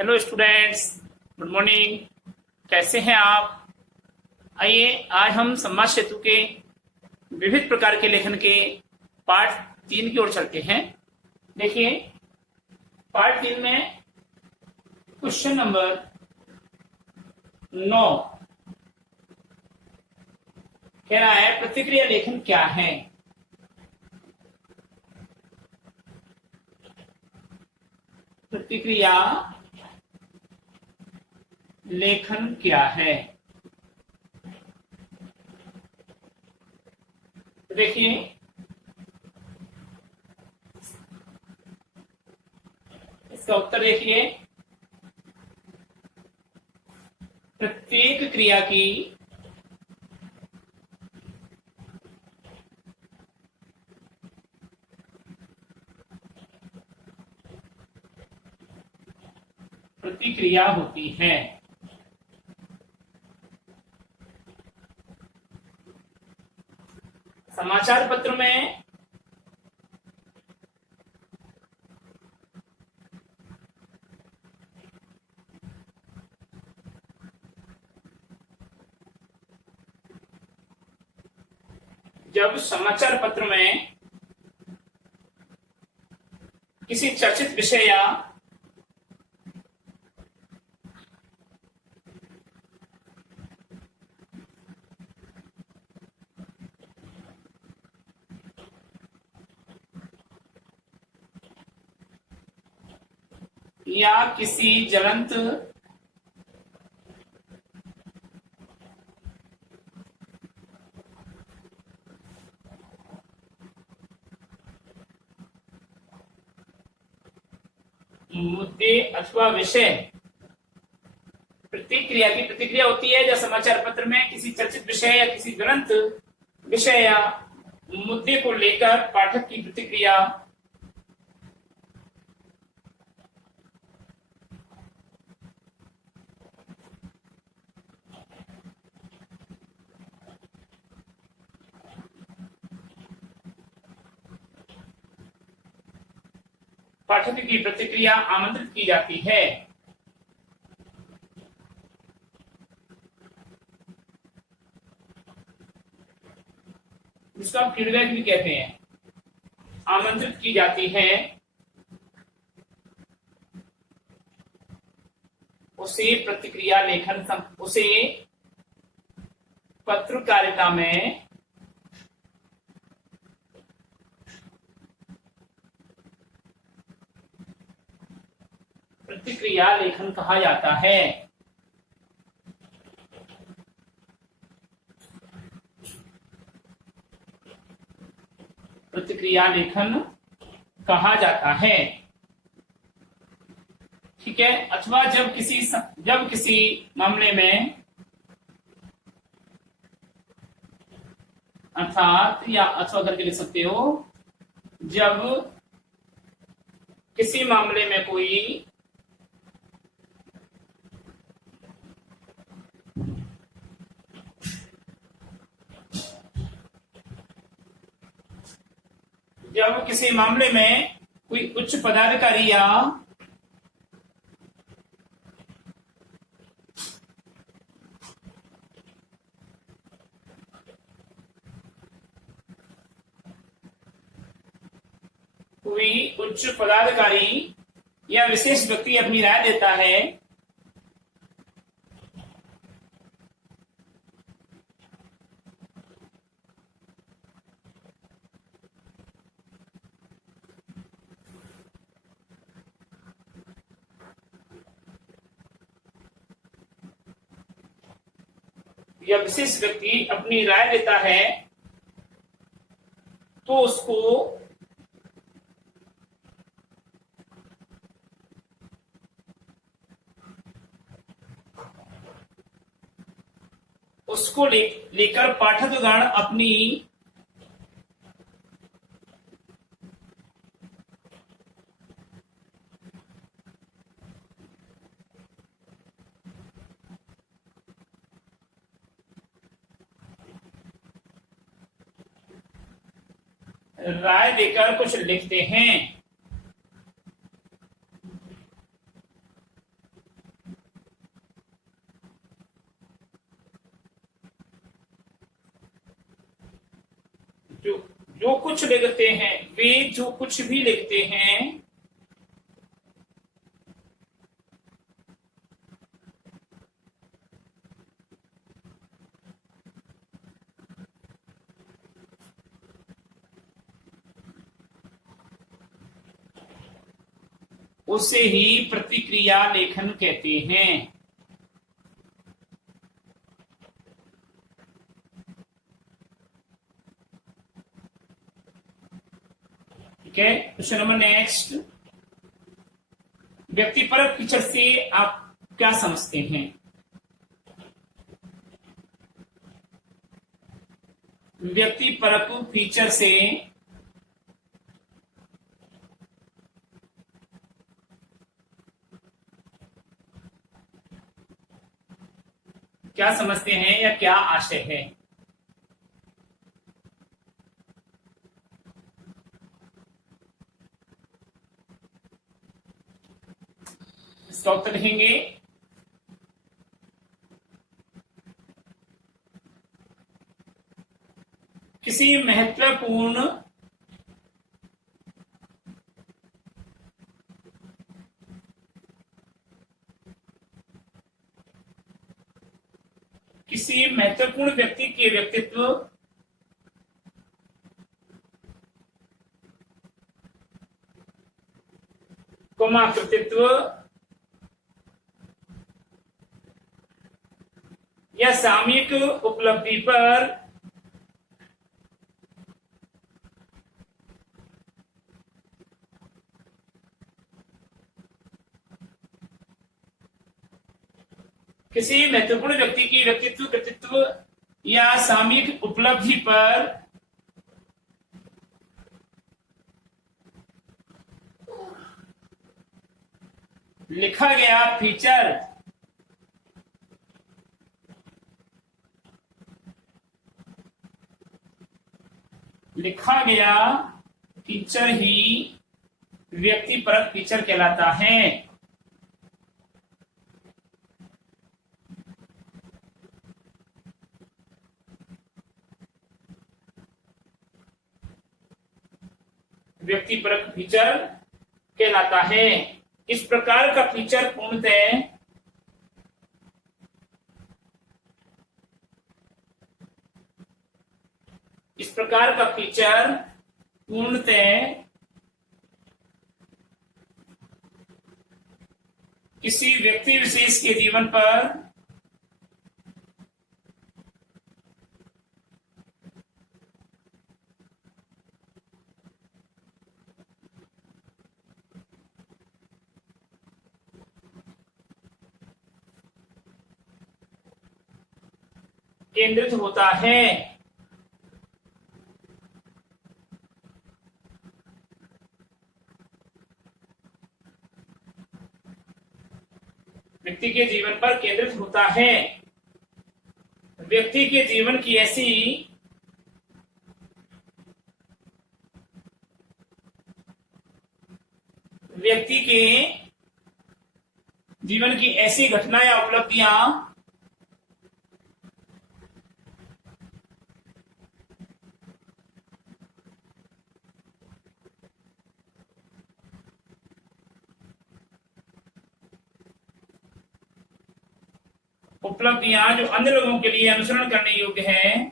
Hello students, good morning. कैसे हैं आप? आइए आज हम समाज सेतु के विविध प्रकार के लेखन के पार्ट 3 की ओर चलते हैं। देखिए, पार्ट 3 में क्वेश्चन नंबर 9 कह रहा है प्रतिक्रिया लेखन क्या है। प्रतिक्रिया लेखन क्या है? देखिए, इसका उत्तर देखिए, प्रत्येक क्रिया की प्रतिक्रिया होती है। समाचार पत्र में जब समाचार पत्र में किसी चर्चित विषय या किसी ज्वलंत मुद्दे अथवा विषय, प्रतिक्रिया की प्रतिक्रिया होती है जब समाचार पत्र में किसी चर्चित विषय या किसी ज्वलंत विषय या मुद्दे को लेकर पाठक की प्रतिक्रिया पाठक की प्रतिक्रिया आमंत्रित की जाती है। जिसको हम फीडबैक भी कहते हैं, आमंत्रित की जाती है। उसे प्रतिक्रिया लेखन उसे पत्रकारिता में प्रतिक्रिया लेखन कहा जाता है। प्रतिक्रिया लेखन कहा जाता है, ठीक है। अथवा जब किसी मामले में अर्थात या अथवा करके लिख सकते हो, जब किसी मामले में कोई उच्च पदाधिकारी या विशेष व्यक्ति अपनी राय देता है, या विशेष व्यक्ति अपनी राय देता है, तो उसको लेकर पाठकगण अपनी राय देकर कुछ लिखते हैं। जो जो कुछ लिखते हैं, वे जो कुछ भी लिखते हैं उसे ही प्रतिक्रिया लेखन कहते हैं। ठीक है, क्वेश्चन नंबर नेक्स्ट। व्यक्तिपरक फीचर से आप क्या समझते हैं? व्यक्तिपरक फीचर से क्या समझते हैं या क्या आशय है? इसका उत्तर लिखेंगे किसी महत्वपूर्ण व्यक्ति के व्यक्तित्व कृतित्व या सामयिक उपलब्धि पर किसी महत्वपूर्ण व्यक्ति की व्यक्तित्व कृतित्व या सामयिक उपलब्धि पर लिखा गया फीचर ही व्यक्तिपरक फीचर कहलाता है। व्यक्तिपरक फीचर कहलाता है। इस प्रकार का फीचर पूर्णतः किसी व्यक्ति विशेष के जीवन पर केंद्रित होता है। व्यक्ति के जीवन पर केंद्रित होता है। व्यक्ति के जीवन की ऐसी घटना या उपलब्धियां जो अन्य लोगों के लिए अनुसरण करने योग्य है,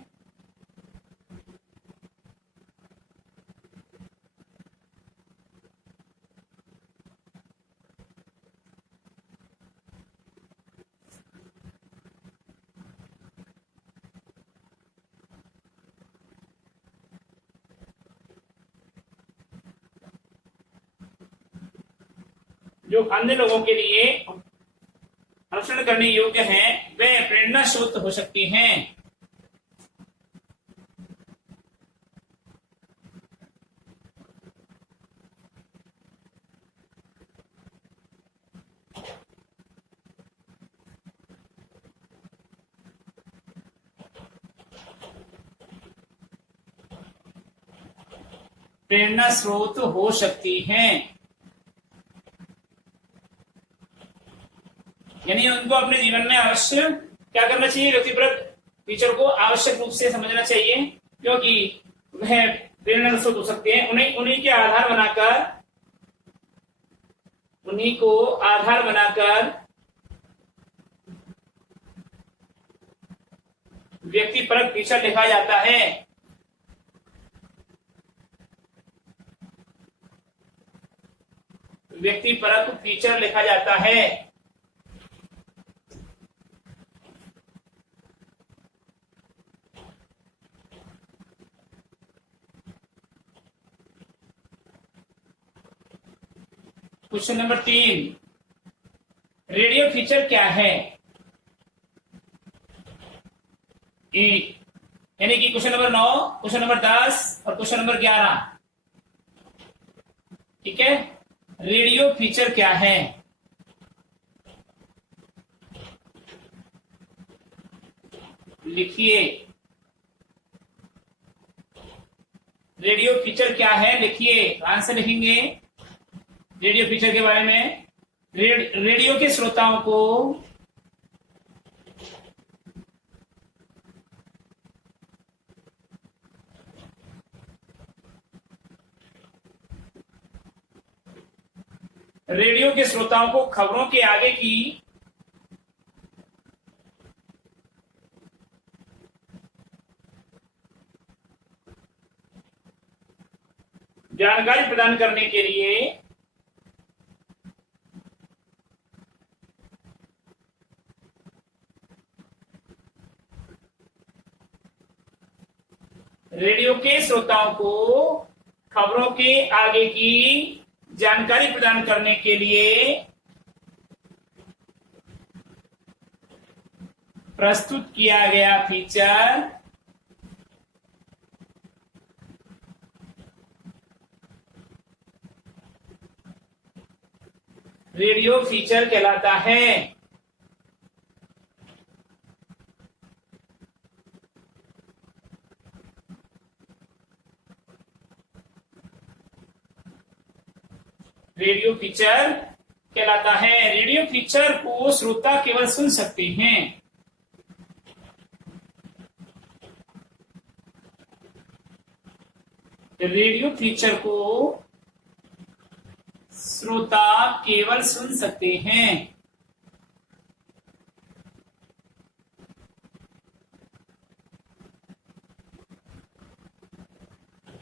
जो अन्य लोगों के लिए अनुसरण करने योग्य हैं, वे प्रेरणा स्रोत हो सकती हैं। प्रेरणा स्रोत हो सकती हैं, यानी उनको अपने जीवन में अवश्य क्या करना चाहिए? व्यक्तिपरक फीचर को आवश्यक रूप से समझना चाहिए, क्योंकि वह प्रेरणा स्रोत हो सकते हैं। उन्हीं उन्हीं को आधार बनाकर व्यक्तिपरक फीचर लिखा जाता है। व्यक्तिपरक फीचर लिखा जाता है। क्वेश्चन नंबर 3, रेडियो फीचर क्या है? यानी कि क्वेश्चन नंबर 9, क्वेश्चन नंबर 10 और क्वेश्चन नंबर 11। ठीक है, रेडियो फीचर क्या है? लिखिए, रेडियो फीचर क्या है लिखिए, आंसर लिखेंगे। रेडियो फीचर के बारे में, रेडियो के श्रोताओं को खबरों के आगे की जानकारी प्रदान करने के लिए रेडियो के श्रोताओं को खबरों के आगे की जानकारी प्रदान करने के लिए प्रस्तुत किया गया फीचर रेडियो फीचर कहलाता है। रेडियो फीचर कहलाता है। रेडियो फीचर को श्रोता केवल सुन सकते हैं। रेडियो फीचर को श्रोता केवल सुन सकते हैं।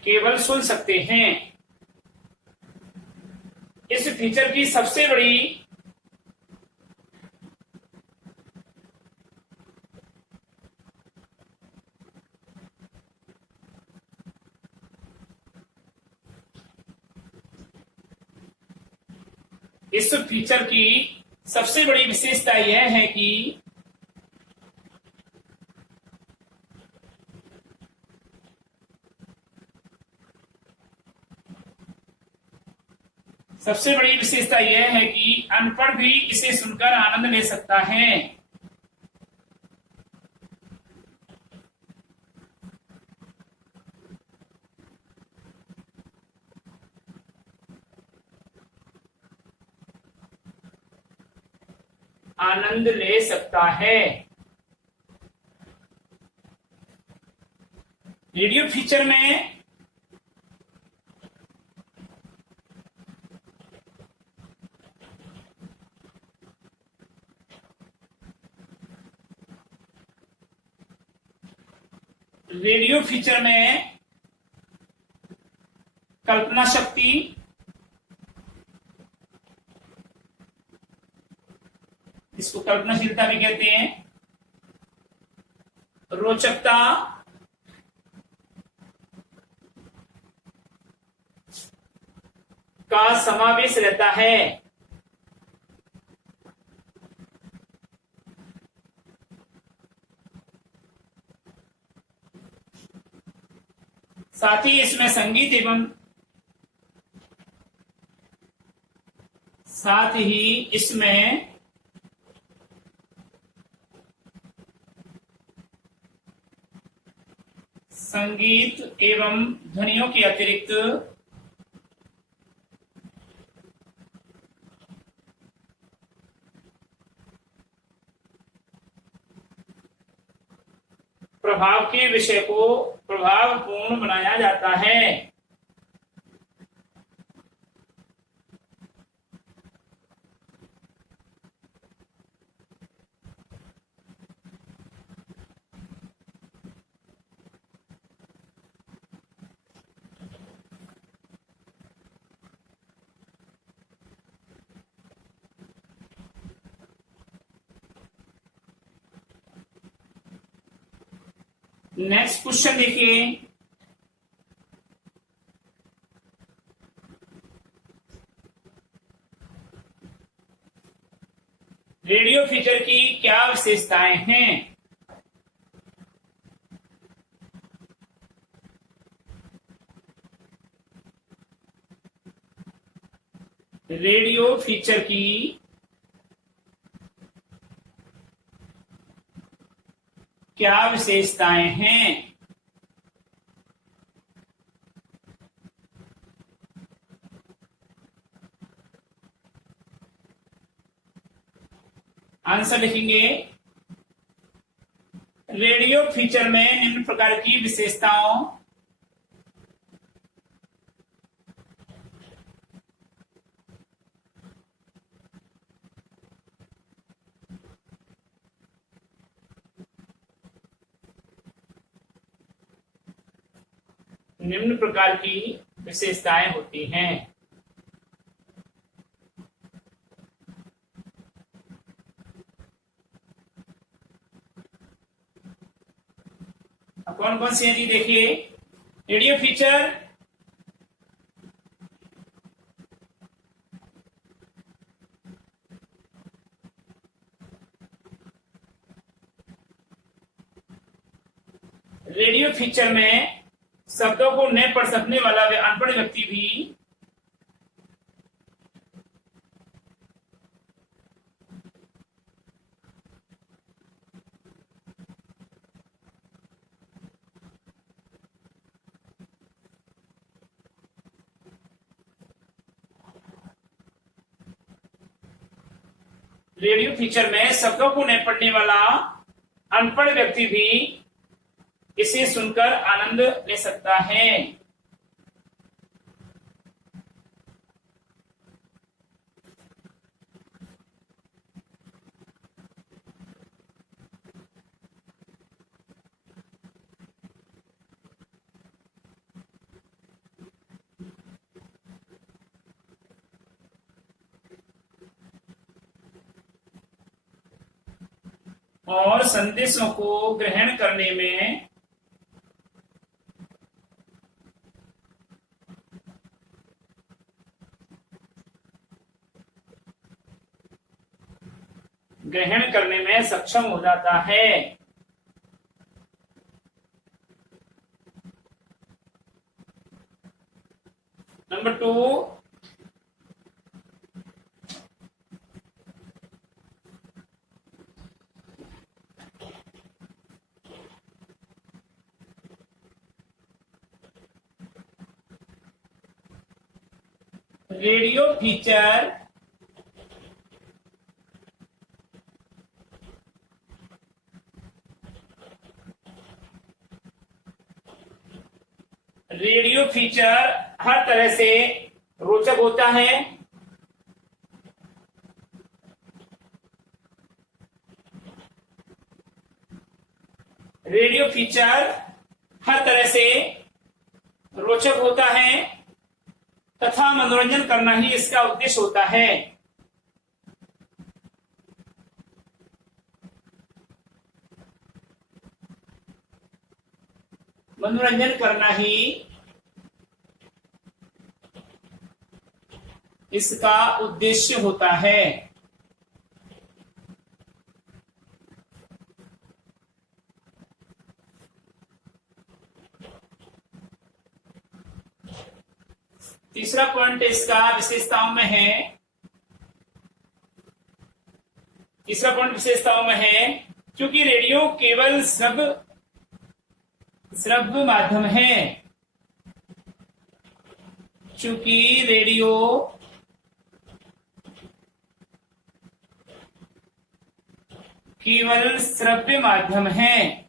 केवल सुन सकते हैं। इस फीचर की सबसे बड़ी विशेषता यह है कि अनपढ़ भी इसे सुनकर आनंद ले सकता है। आनंद ले सकता है। रेडियो फीचर में कल्पना शक्ति, इसको कल्पनाशीलता भी कहते हैं, रोचकता, का समावेश रहता है। साथ ही इसमें संगीत एवं ध्वनियों के अतिरिक्त प्रभाव के विषय को प्रभावपूर्ण बनाया जाता है। नेक्स्ट क्वेश्चन देखिए, रेडियो फीचर की क्या विशेषताएं हैं? रेडियो फीचर की क्या विशेषताएं हैं? आंसर लिखेंगे, रेडियो फीचर में निम्न प्रकार की विशेषताओं निम्न प्रकार की विशेषताएं होती हैं। अब कौन कौन सी है जी? देखिए, रेडियो फीचर रेडियो फीचर में शब्दों को न पढ़ सकने वाला अनपढ़ व्यक्ति भी रेडियो फीचर में शब्दों को न पढ़ने वाला अनपढ़ व्यक्ति भी इसे सुनकर आनंद ले सकता है। और संदेशों को ग्रहण करने में सक्षम हो जाता है। नंबर 2, रेडियो फीचर हर तरह से रोचक होता है। रेडियो फीचर हर तरह से रोचक होता है तथा मनोरंजन करना ही इसका उद्देश्य होता है। मनोरंजन करना ही इसका उद्देश्य होता है। तीसरा पॉइंट इसका विशेषताओं में है। तीसरा पॉइंट विशेषताओं में है, क्योंकि रेडियो केवल श्रव्य माध्यम है। चूंकि रेडियो केवल श्रव्य माध्यम है,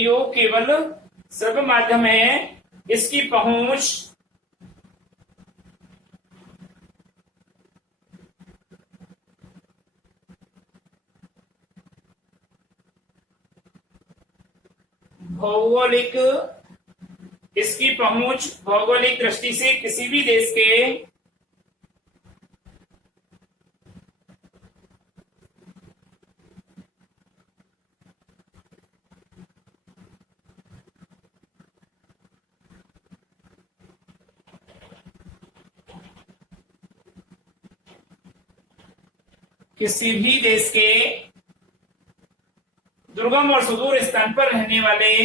रेडियो केवल श्रव्य माध्यम है, इसकी पहुंच भौगोलिक दृष्टि से किसी भी देश के दुर्गम और सुदूर स्थान पर रहने वाले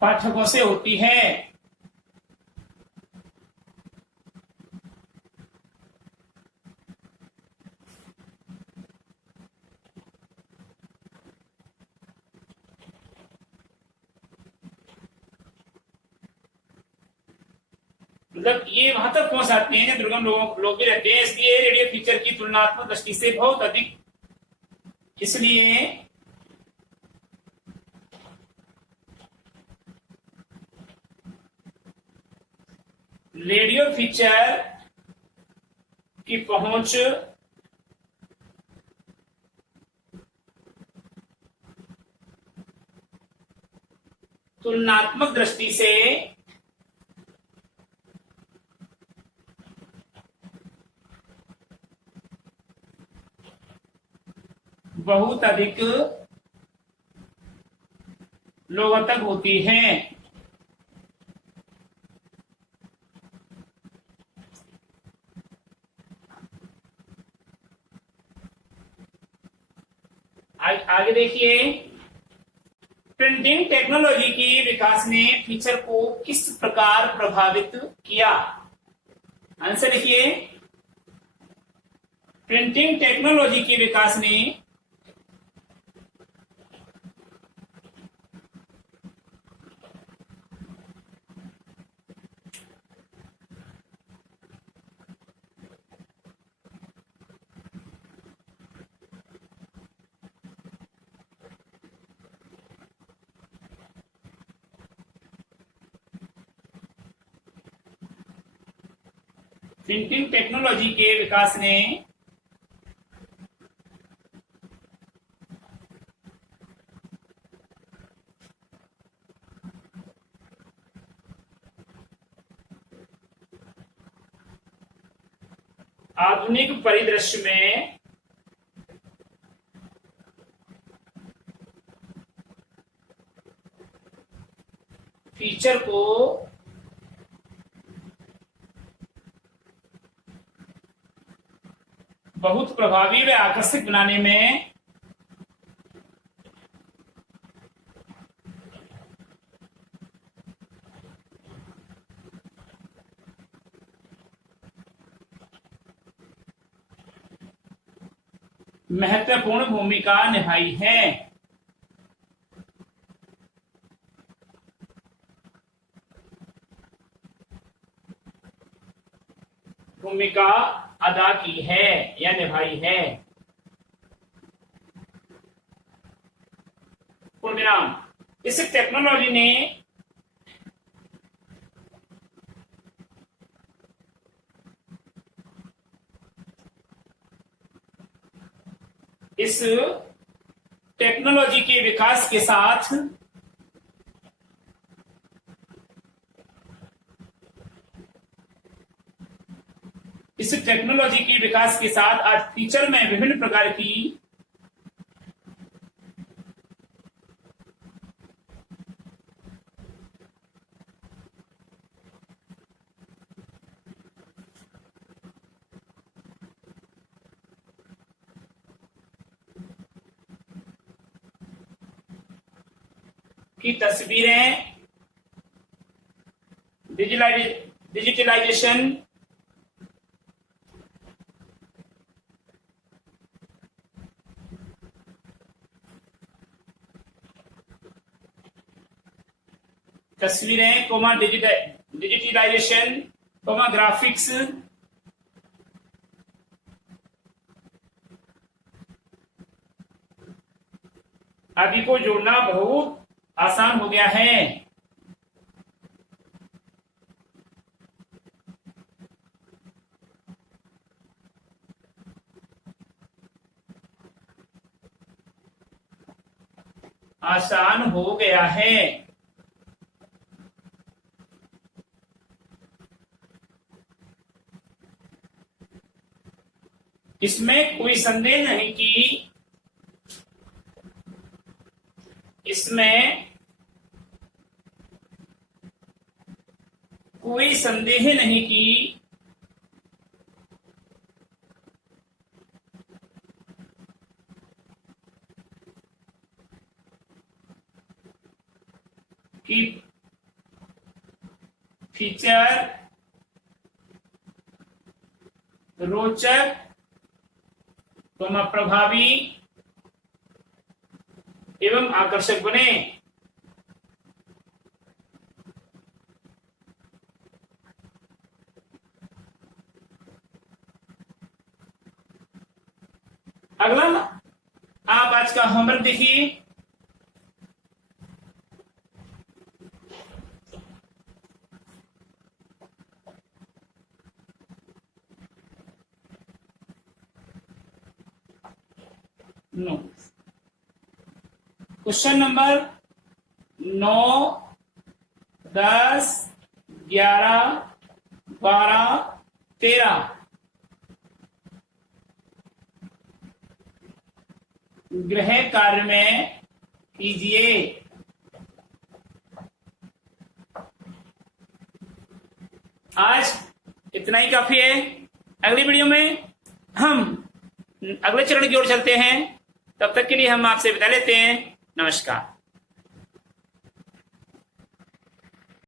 पाठकों से होती है। मतलब ये वहां तक पहुंच जाती हैं जब दुर्गम लोग भी रहते हैं, इसलिए रेडियो फीचर की तुलनात्मक दृष्टि से बहुत अधिक, इसलिए रेडियो फीचर की पहुंच तुलनात्मक दृष्टि से बहुत अधिक लोगों तक होती है। आगे देखिए, प्रिंटिंग टेक्नोलॉजी की विकास ने फीचर को किस प्रकार प्रभावित किया? आंसर लिखिए, प्रिंटिंग टेक्नोलॉजी के विकास ने प्रिंटिंग टेक्नोलॉजी के विकास ने आधुनिक परिदृश्य में फीचर को बहुत प्रभावी व आकर्षक बनाने में महत्वपूर्ण भूमिका निभाई है। भूमिका अदा की है या निभाई है। पूर्णविराम। इस टेक्नोलॉजी ने इस टेक्नोलॉजी के विकास के साथ आज फीचर में विभिन्न प्रकार की की तस्वीरें digitalization comma digitalization comma graphics आदि को जोड़ना बहुत आसान हो गया है। आसान हो गया है। इसमें कोई संदेह नहीं कि फीचर रोचक प्रभावी एवं आकर्षक बने। अगला आप आज का होमवर्क देखिए। क्वेश्चन नंबर 9, 10, 11, 12, 13 गृह कार्य में कीजिए। आज इतना ही काफी है। अगली वीडियो में हम अगले चरण की ओर चलते हैं। तब तक के लिए हम आपसे विदा लेते हैं। नमस्कार।